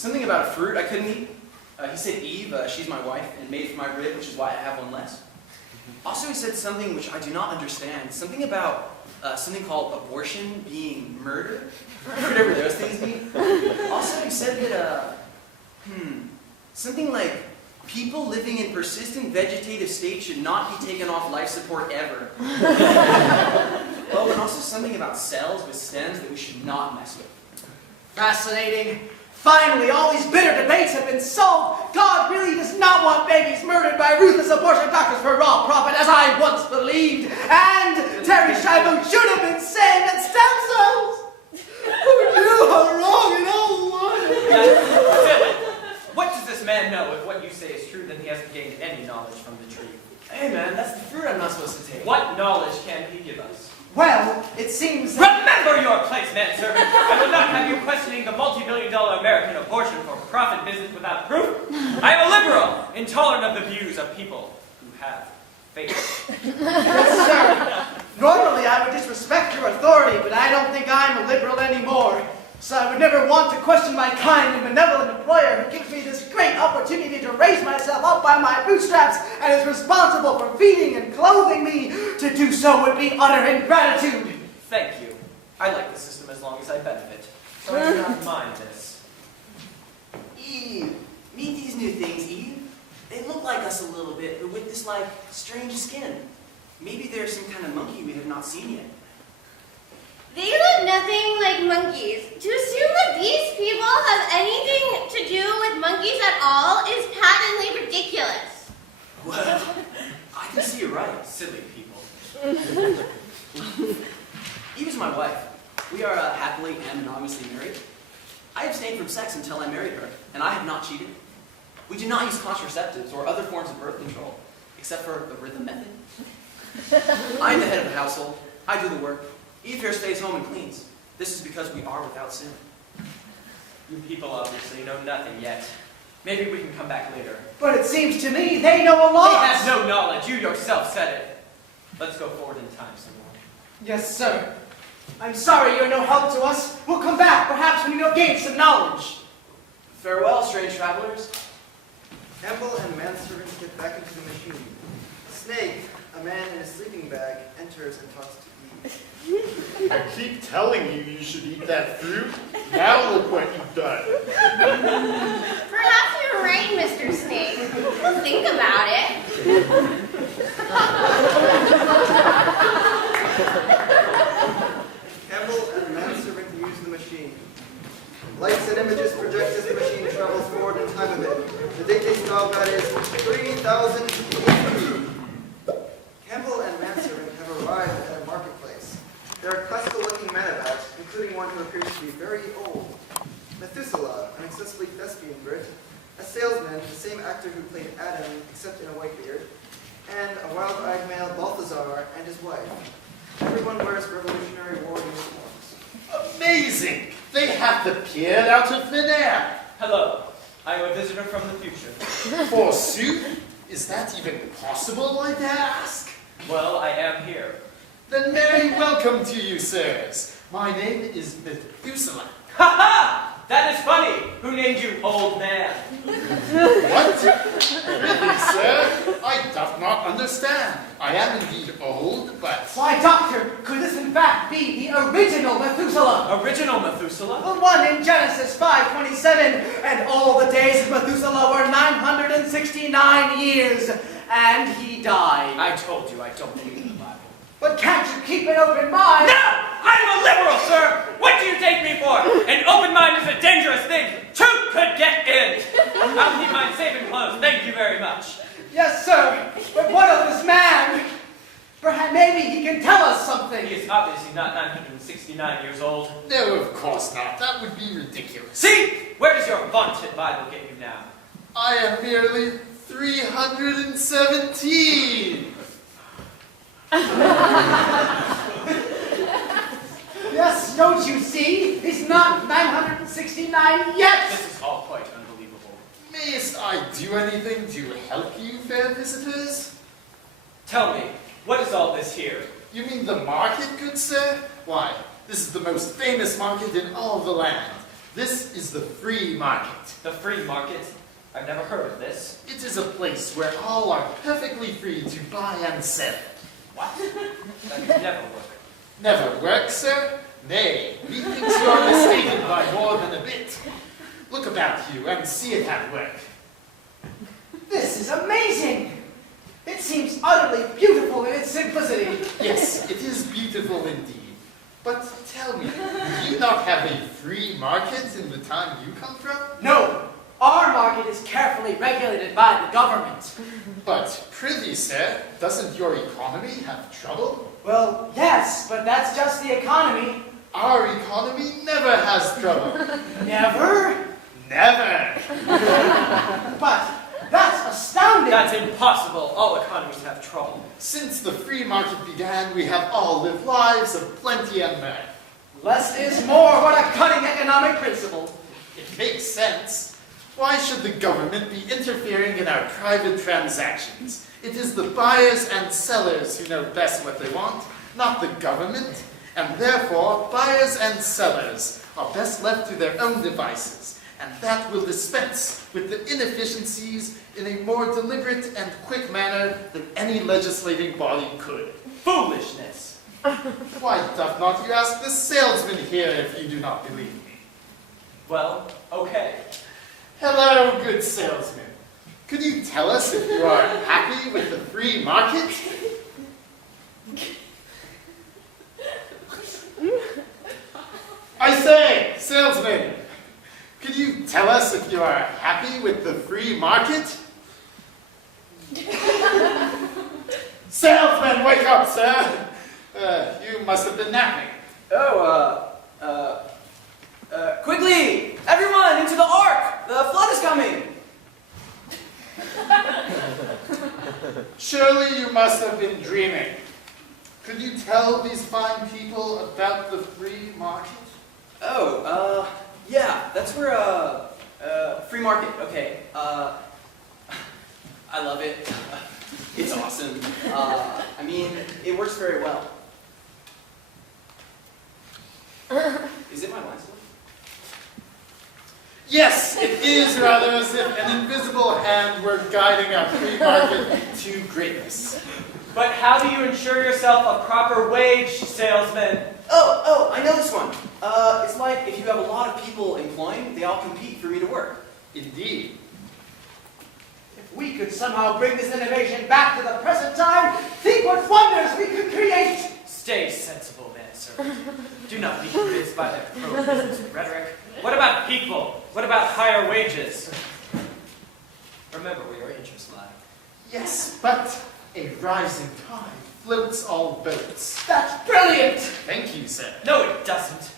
Something about a fruit I couldn't eat. He said Eve, she's my wife, and made from my rib, which is why I have one less. Also, he said something which I do not understand. Something about something called abortion being murder. Whatever those things mean. Also, he said that, something like people living in persistent vegetative state should not be taken off life support ever. Oh, and also something about cells with stems that we should not mess with. Fascinating. Finally, all these bitter debates have been solved. God really does not want babies murdered by ruthless abortion doctors for raw profit, as I once believed. And Terry Schiavo should have been saying that stem cells you are wrong in all one. What does this man know if what you say is true, then he hasn't gained any knowledge from the tree? Hey man, that's the fruit I'm not supposed to take. What knowledge can he give us? Well, it seems that... Remember your place, manservant! I will not have you questioning the multi-billion-dollar American abortion for profit business without proof. I am a liberal, intolerant of the views of people who have faith. Yes, sir. Normally I would disrespect your authority, but I don't think I'm a liberal anymore. So I would never want to question my kind and benevolent employer who gives me this great opportunity to raise myself up by my bootstraps and is responsible for feeding and clothing me. To do so would be utter ingratitude. Thank you. I like the system as long as I benefit, so I do not mind this. Eve, meet these new things, Eve. They look like us a little bit, but with this, like, strange skin. Maybe they're some kind of monkey we have not seen yet. They look nothing like monkeys. To assume that these people have anything to do with monkeys at all is patently ridiculous. Well, I can see you're right, silly people. Eve is my wife. We are happily and anonymously married. I abstained from sex until I married her, and I have not cheated. We do not use contraceptives or other forms of birth control, except for the rhythm method. I am the head of the household. I do the work. Eve here stays home and cleans. This is because we are without sin. You people obviously know nothing yet. Maybe we can come back later. But it seems to me they know a lot. He has no knowledge. You yourself said it. Let's go forward in time some more. Yes, sir. I'm sorry you're no help to us. We'll come back, perhaps when you have gained some knowledge. Farewell, strange travelers. Campbell and manservant get back into the machine. Snake, a man in a sleeping bag, enters and talks to Eve. I keep telling you you should eat that fruit. Now look what you've done. Perhaps you're right, Mr. Snake. Think about it. Campbell and manservant use the machine. Lights and images project as the machine travels forward in time a bit. The date they stop at is 3000 BC. Campbell and manservant have arrived at a marketplace. There are classical-looking men about, including one who appears to be very old. Methuselah, an excessively thespian Brit, a salesman, the same actor who played Adam, except in a white beard, and a wild-eyed male, Balthazar, and his wife. Everyone wears Revolutionary War uniforms. Amazing! They have appeared out of thin air. Hello. I am a visitor from the future. Forsooth? Is that even possible, I dare ask? Well, I am here. Then merry welcome to you, sirs. My name is Methuselah. Ha ha! That is funny. Who named you old man? What? Really, sir? I do not understand. I am indeed old, but... Why, Doctor, could this in fact be the original Methuselah? Original Methuselah? The one in Genesis 5:27, and all the days of Methuselah were 969 years, and he died. I told you I don't believe in the Bible. But can't you keep an open mind? No! I'm a liberal, sir! What do you take me for? An open mind is a dangerous thing. Truth could get in. I'll keep mine safe and closed. Thank you very much. Yes, sir. But what of this man? Perhaps maybe he can tell us something. He is obviously not 969 years old. No, of course not. That would be ridiculous. See? Where does your vaunted Bible get you now? I am merely 317. Yes, don't you see? He's not 969 yet. This is all quite unbelievable. Mayest I do anything to help you, fair visitors? Tell me, what is all this here? You mean the market, good sir? Why, this is the most famous market in all the land. This is the free market. The free market? I've never heard of this. It is a place where all are perfectly free to buy and sell. What? That could never work. Never work, sir? Nay, methinks you are mistaken by more than a bit. Look about you and see it at work. This is amazing! It seems utterly beautiful in its simplicity. Yes, it is beautiful indeed. But tell me, do you not have a free market in the time you come from? No, our market is carefully regulated by the government. But prithee, sir, doesn't your economy have trouble? Well, yes, but that's just the economy. Our economy never has trouble. Never? Never! But that's astounding! That's impossible. All economies have trouble. Since the free market began, we have all lived lives of plenty and mirth. Less is more. What a cutting economic principle. It makes sense. Why should the government be interfering in our private transactions? It is the buyers and sellers who know best what they want, not the government. And therefore, buyers and sellers are best left to their own devices, and that will dispense with the inefficiencies in a more deliberate and quick manner than any legislating body could. Foolishness. Why doth not you ask the salesman here if you do not believe me? Well, okay. Hello, good salesman. Could you tell us if you are happy with the free market? I say, salesman, could you tell us if you are happy with the free market? Salesman, wake up, sir. You must have been napping. Quickly! Everyone, into the ark! The flood is coming! Surely you must have been dreaming. Could you tell these fine people about the free market? Yeah, that's where, free market, okay. I love it. It's awesome. I mean, it works very well. Is it my line still? Yes, it is rather as if an invisible hand were guiding our free market to greatness. But how do you ensure yourself a proper wage, salesman? Oh, I know this one. It's like if you have a lot of people employing, they all compete for me to work. Indeed. If we could somehow bring this innovation back to the present time, think what wonders we could create! Stay sensible, manservant. Do not be convinced by their pro-business rhetoric. What about people? What about higher wages? Remember where your interests lie. Yes, but a rising tide floats all boats. That's brilliant! Thank you, sir. No, it doesn't.